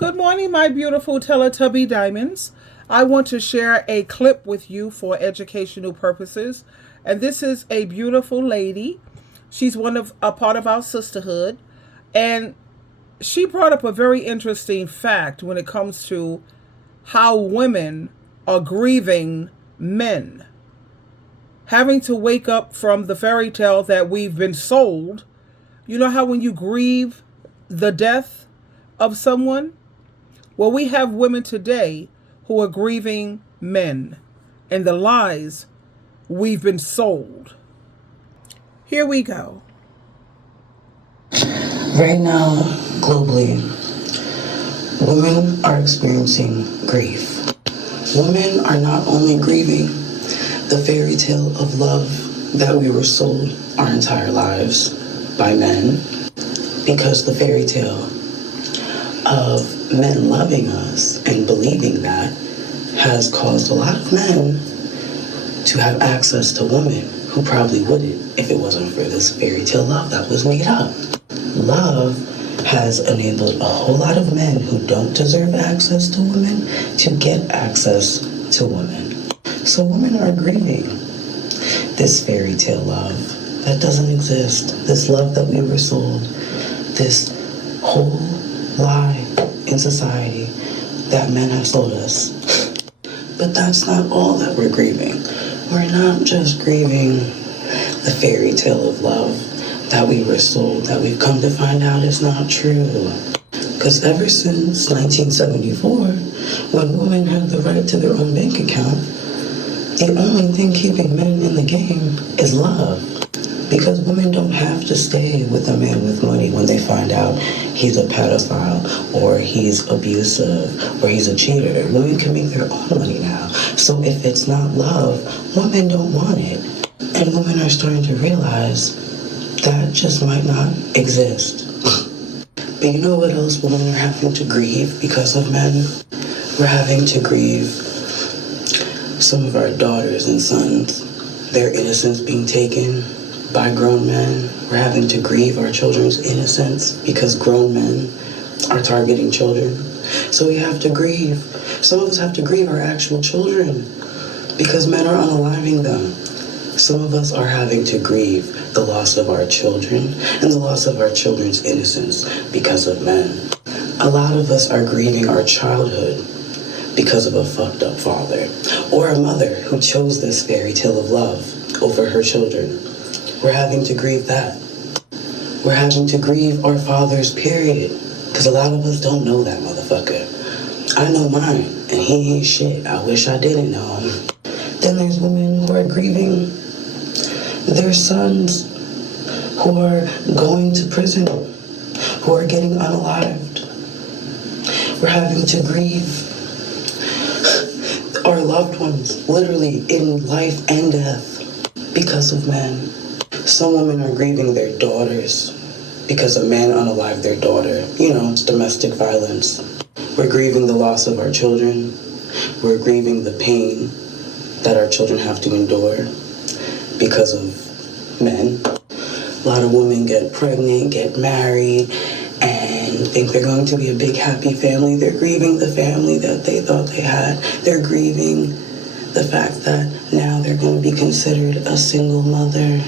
Good morning, my beautiful Teletubby Diamonds. I want to share a clip with you for educational purposes. And this is a beautiful lady. She's a part of our sisterhood. And she brought up a very interesting fact when it comes to how women are grieving men. Having to wake up from the fairy tale that we've been sold. You know how when you grieve the death of someone? Well, we have women today who are grieving men and the lies we've been sold. Here we go. Right now, globally, women are experiencing grief. Women are not only grieving the fairy tale of love that we were sold our entire lives by men, because the fairy tale of men loving us and believing that has caused a lot of men to have access to women who probably wouldn't if it wasn't for this fairy tale love that was made up. Love has enabled a whole lot of men who don't deserve access to women to get access to women. So women are grieving this fairy tale love that doesn't exist, this love that we were sold, this whole lie in society that men have sold us. But that's not all that we're grieving. We're not just grieving the fairy tale of love that we were sold, that we've come to find out is not true. Because ever since 1974, when women had the right to their own bank account, the only thing keeping men in the game is love. Because women don't have to stay with a man with money when they find out he's a pedophile or he's abusive or he's a cheater. Women can make their own money now. So if it's not love, women don't want it. And women are starting to realize that just might not exist. But you know what else women are having to grieve because of men? We're having to grieve some of our daughters and sons, their innocence being taken by grown men. We're having to grieve our children's innocence because grown men are targeting children. So we have to grieve. Some of us have to grieve our actual children because men are unaliving them. Some of us are having to grieve the loss of our children and the loss of our children's innocence because of men. A lot of us are grieving our childhood because of a fucked up father or a mother who chose this fairy tale of love over her children. We're having to grieve that. We're having to grieve our fathers, period. Because a lot of us don't know that motherfucker. I know mine, and he ain't shit. I wish I didn't know him. Then there's women who are grieving their sons who are going to prison, who are getting unalived. We're having to grieve our loved ones, literally in life and death, because of men. Some women are grieving their daughters because a man unalived their daughter. You know, it's domestic violence. We're grieving the loss of our children. We're grieving the pain that our children have to endure because of men. A lot of women get pregnant, get married, and think they're going to be a big happy family. They're grieving the family that they thought they had. They're grieving the fact that now they're going to be considered a single mother,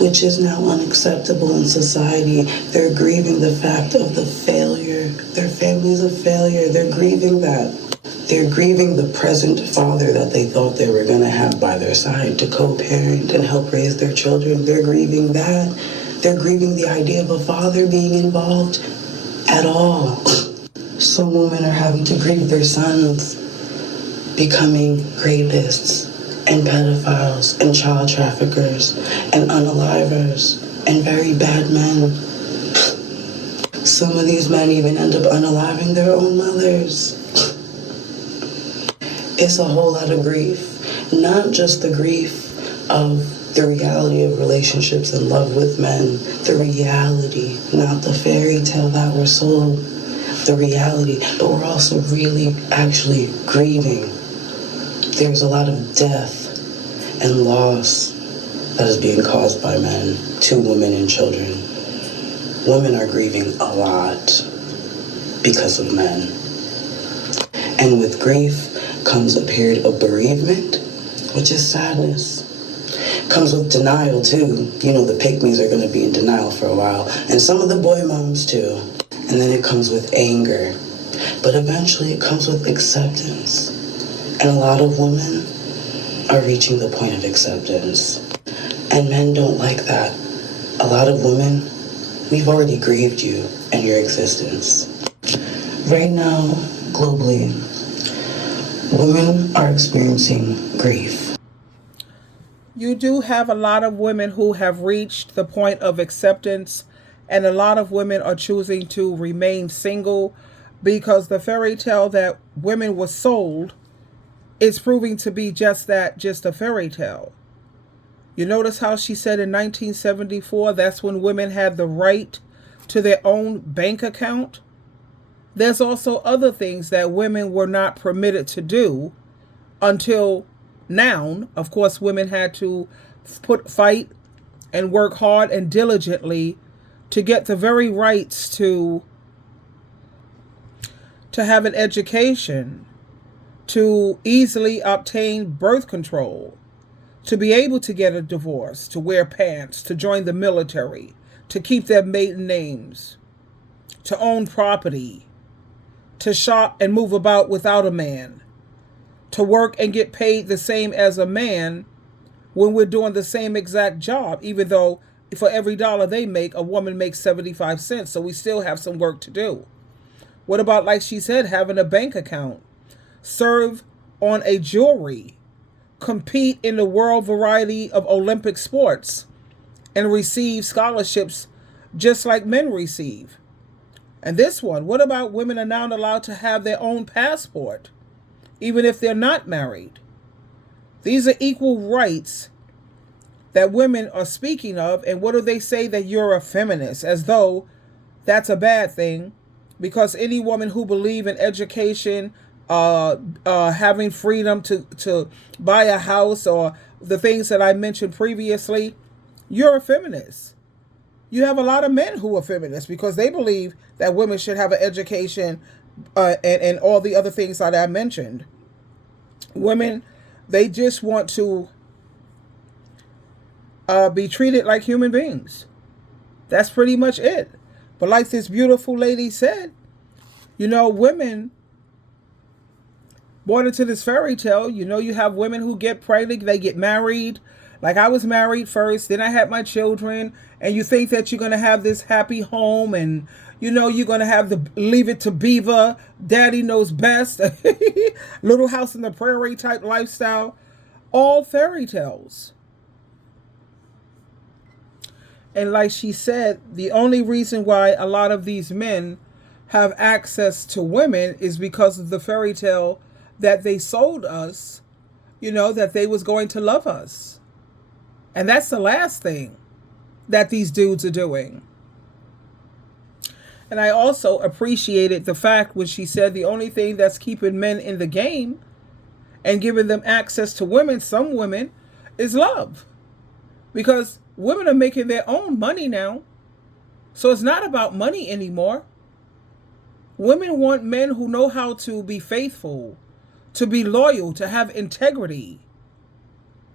which is now unacceptable in society. They're grieving the fact of the failure. Their family's a failure. They're grieving that. They're grieving the present father that they thought they were going to have by their side to co-parent and help raise their children. They're grieving that. They're grieving the idea of a father being involved at all. Some women are having to grieve their sons becoming rapists and pedophiles and child traffickers and unalivers and very bad men. Some of these men even end up unaliving their own mothers. It's a whole lot of grief. Not just the grief of the reality of relationships and love with men. The reality, not the fairy tale that we're sold. The reality, but we're also really actually grieving. There's a lot of death and loss that is being caused by men to women and children. Women are grieving a lot because of men. And with grief comes a period of bereavement, which is sadness. Comes with denial too. You know, the pick-me's are going to be in denial for a while, and some of the boy moms too. And then it comes with anger, but eventually it comes with acceptance. And a lot of women are reaching the point of acceptance, and men don't like that. A lot of women, we've already grieved you and your existence. Right now, globally, women are experiencing grief. You do have a lot of women who have reached the point of acceptance, and a lot of women are choosing to remain single because the fairy tale that women were sold is proving to be just that, just a fairy tale. You notice how she said in 1974, that's when women had the right to their own bank account? There's also other things that women were not permitted to do until now. Of course, women had to fight and work hard and diligently to get the very rights to have an education, to easily obtain birth control, to be able to get a divorce, to wear pants, to join the military, to keep their maiden names, to own property, to shop and move about without a man, to work and get paid the same as a man when we're doing the same exact job, even though for every dollar they make, a woman makes 75 cents. So we still have some work to do. What about, like she said, having a bank account, serve on a jury, compete in the world variety of Olympic sports, and receive scholarships just like men receive? And this one, what about women are now allowed to have their own passport, even if they're not married? These are equal rights that women are speaking of. And what do they say? That you're a feminist, as though that's a bad thing, because any woman who believes in education, having freedom to buy a house, or the things that I mentioned previously, you're a feminist. You have a lot of men who are feminists because they believe that women should have an education, and all the other things that I mentioned. Women, they just want to be treated like human beings. That's pretty much it. But like this beautiful lady said, you know, women born into this fairy tale, you know, you have women who get pregnant, they get married. Like I was married first, then I had my children, and you think that you're going to have this happy home, and you know you're going to have the leave it to Beaver, daddy knows best, little house in the prairie type lifestyle. All fairy tales. And like she said, the only reason why a lot of these men have access to women is because of the fairy tale that they sold us, you know, that they was going to love us. And that's the last thing that these dudes are doing. And I also appreciated the fact when she said the only thing that's keeping men in the game and giving them access to women, some women, is love. Because women are making their own money now. So it's not about money anymore. Women want men who know how to be faithful, to be loyal, to have integrity.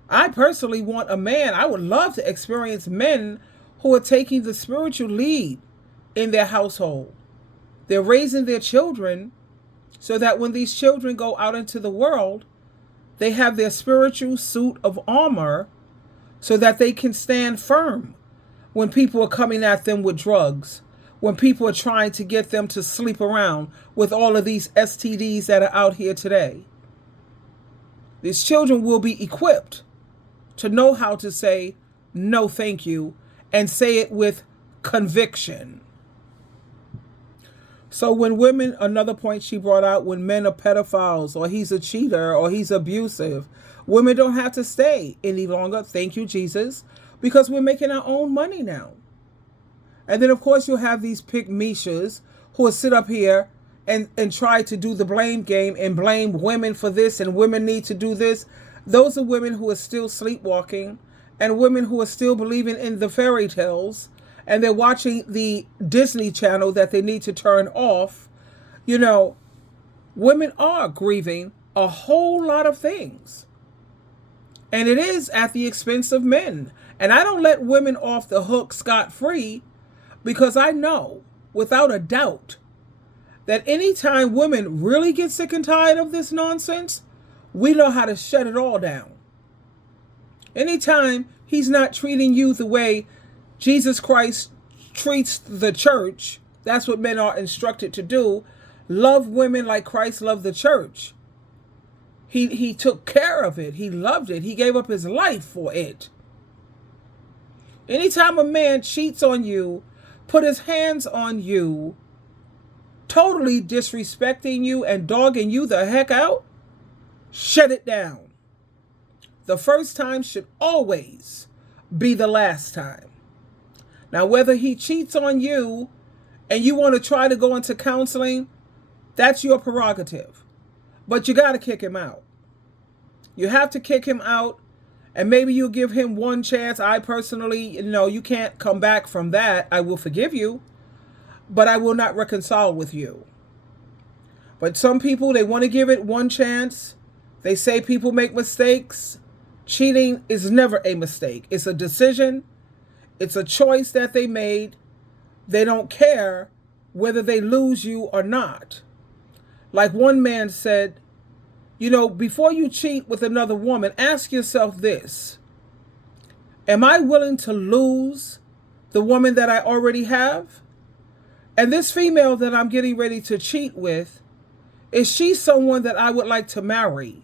I personally want a man, I would love to experience men who are taking the spiritual lead in their household. They're raising their children so that when these children go out into the world, they have their spiritual suit of armor so that they can stand firm when people are coming at them with drugs, when people are trying to get them to sleep around with all of these STDs that are out here today. These children will be equipped to know how to say, no, thank you, and say it with conviction. So when women, another point she brought out, when men are pedophiles or he's a cheater or he's abusive, women don't have to stay any longer. Thank you, Jesus, because we're making our own money now. And then, of course, you'll have these pick-meshas who will sit up here and try to do the blame game and blame women for this, and women need to do this. Those are women who are still sleepwalking, and women who are still believing in the fairy tales, and they're watching the Disney Channel that they need to turn off. You know, Women are grieving a whole lot of things. And it is at the expense of men. And I don't let women off the hook scot-free, because I know without a doubt that anytime women really get sick and tired of this nonsense, we know how to shut it all down. Anytime he's not treating you the way Jesus Christ treats the church, that's what men are instructed to do. Love women like Christ loved the church. He took care of it. He loved it. He gave up his life for it. Anytime a man cheats on you, put his hands on you, totally disrespecting you and dogging you the heck out, shut it down. The first time should always be the last time. Now, whether he cheats on you and you want to try to go into counseling, that's your prerogative. But you got to kick him out. You have to kick him out, and maybe you'll give him one chance. I personally, you can't come back from that. I will forgive you, but I will not reconcile with you. But some people, they want to give it one chance. They say people make mistakes. Cheating is never a mistake. It's a decision. It's a choice that they made. They don't care whether they lose you or not. Like one man said, before you cheat with another woman, ask yourself this: am I willing to lose the woman that I already have? And this female that I'm getting ready to cheat with, is she someone that I would like to marry?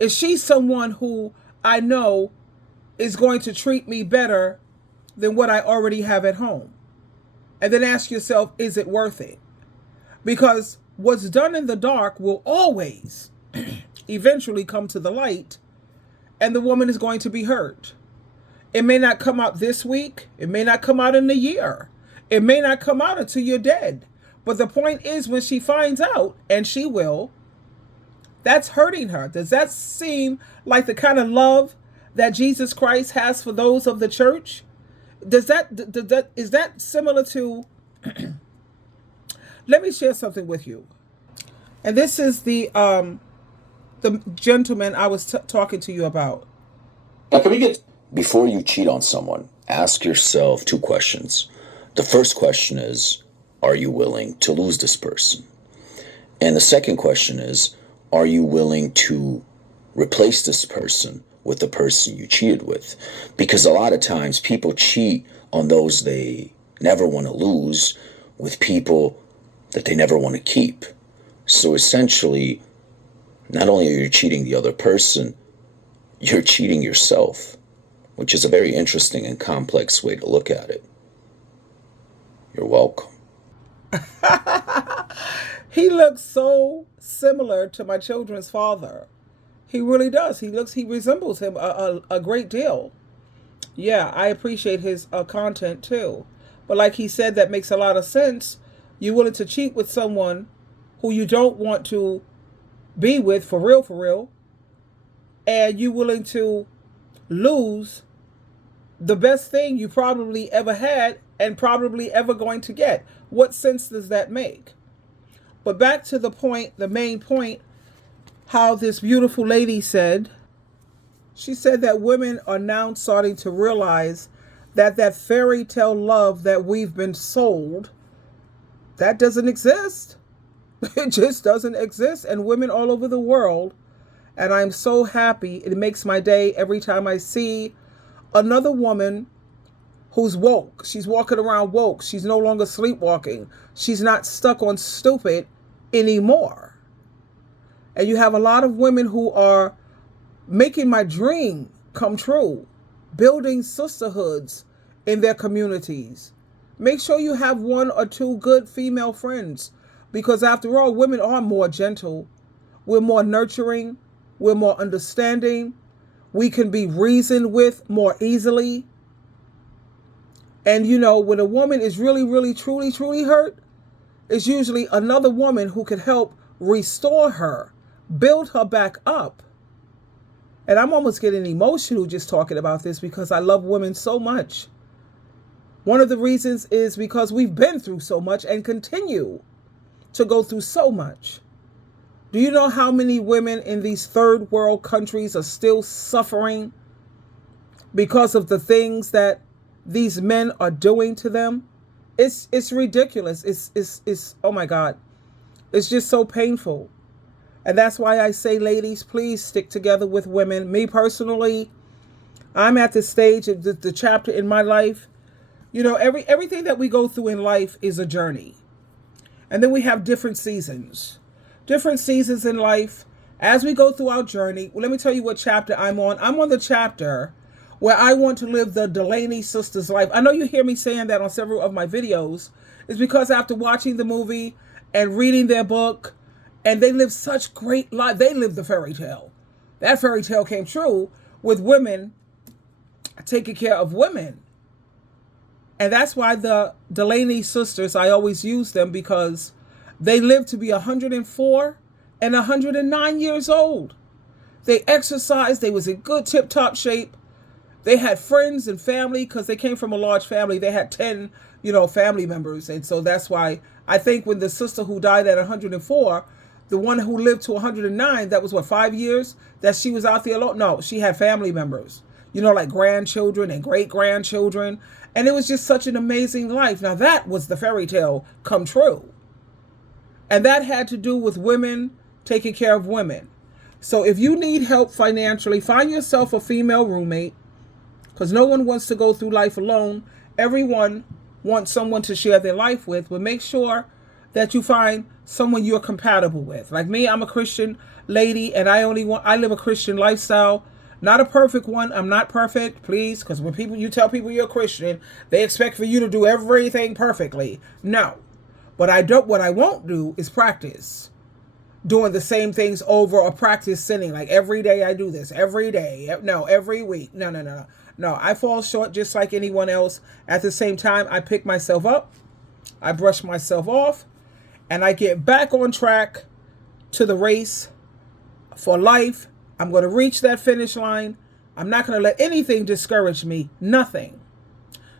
Is she someone who I know is going to treat me better than what I already have at home? And then ask yourself, is it worth it? Because what's done in the dark will always eventually come to the light, and the woman is going to be hurt. It may not come out this week. It may not come out in a year. It may not come out until you're dead. But the point is, when she finds out, and she will, that's hurting her. Does that seem like the kind of love that Jesus Christ has for those of the church? Is that similar to let me share something with you. And this is the gentleman I was talking to you about. Now, can we get... Before you cheat on someone, ask yourself 2 questions. The first question is, are you willing to lose this person? And the second question is, are you willing to replace this person with the person you cheated with? Because a lot of times people cheat on those they never want to lose with people that they never want to keep. So essentially, not only are you cheating the other person, you're cheating yourself, which is a very interesting and complex way to look at it. You're welcome. He looks so similar to my children's father. He really does. He resembles him a great deal. Yeah, I appreciate his content too. But like he said, that makes a lot of sense. You're willing to cheat with someone who you don't want to be with for real, and you're willing to lose the best thing you probably ever had and probably ever going to get. What sense does that make? But back to the point, the main point, how this beautiful lady said, she said that women are now starting to realize that fairy tale love that we've been sold, that doesn't exist. It just doesn't exist. And women all over the world, and I'm so happy, it makes my day every time I see another woman who's woke. She's walking around woke. She's no longer sleepwalking. She's not stuck on stupid anymore. And you have a lot of women who are making my dream come true, building sisterhoods in their communities. Make sure you have 1 or 2 good female friends, because after all, women are more gentle. We're more nurturing. We're more understanding. We can be reasoned with more easily. And when a woman is really, truly hurt, it's usually another woman who can help restore her, build her back up. And I'm almost getting emotional just talking about this, because I love women so much. One of the reasons is because we've been through so much and continue to go through so much. Do you know how many women in these third world countries are still suffering because of the things that these men are doing to them? It's ridiculous. It's oh my God. It's just so painful. And that's why I say, ladies, please stick together with women. Me personally, I'm at the stage of the chapter in my life. You know, everything that we go through in life is a journey. And then we have different seasons. Different seasons in life. As we go through our journey, well, let me tell you what chapter I'm on. I'm on the chapter where I want to live the Delaney sisters' life. I know you hear me saying that on several of my videos. It's because after watching the movie and reading their book, and they live such great life. They lived the fairy tale. That fairy tale came true with women taking care of women. And that's why the Delaney sisters, I always use them, because they lived to be 104 and 109 years old. They exercised. They was in good tip-top shape. They had friends and family because they came from a large family. They had 10, family members. And so that's why I think when the sister who died at 104, the one who lived to 109, that was what, 5 years that she was out there alone? No, she had family members, like grandchildren and great-grandchildren. And it was just such an amazing life. Now that was the fairy tale come true. And that had to do with women taking care of women. So if you need help financially, find yourself a female roommate, because no one wants to go through life alone. Everyone wants someone to share their life with, but make sure that you find someone you're compatible with. Like me, I'm a Christian lady, and I live a Christian lifestyle. Not a perfect one. I'm not perfect, please, because when you tell people you're a Christian, they expect for you to do everything perfectly. No. What I won't do is practice doing the same things over, or practice sinning. Like every day I do this, every day. No, every week. No. I fall short just like anyone else. At the same time, I pick myself up, I brush myself off, and I get back on track to the race for life. I'm going to reach that finish line. I'm not going to let anything discourage me. Nothing.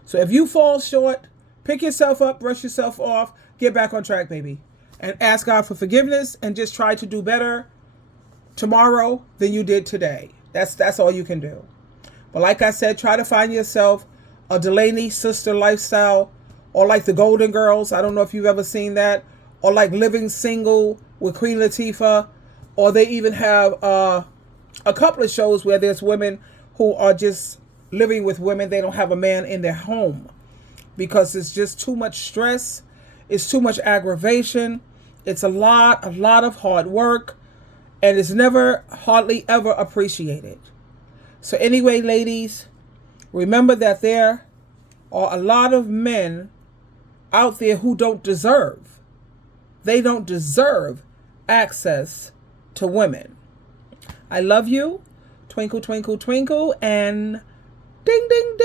So if you fall short, pick yourself up, brush yourself off, get back on track, baby. And ask God for forgiveness, and just try to do better tomorrow than you did today. That's all you can do. But like I said, try to find yourself a Delaney sister lifestyle, or like the Golden Girls. I don't know if you've ever seen that. Or like Living Single with Queen Latifah. Or they even have a couple of shows where there's women who are just living with women. They don't have a man in their home because it's just too much stress. It's too much aggravation. It's a lot of hard work, and it's never, hardly ever appreciated. So anyway, ladies, remember that there are a lot of men out there who don't deserve. They don't deserve access to women. I love you. Twinkle, twinkle, twinkle, and ding, ding, ding.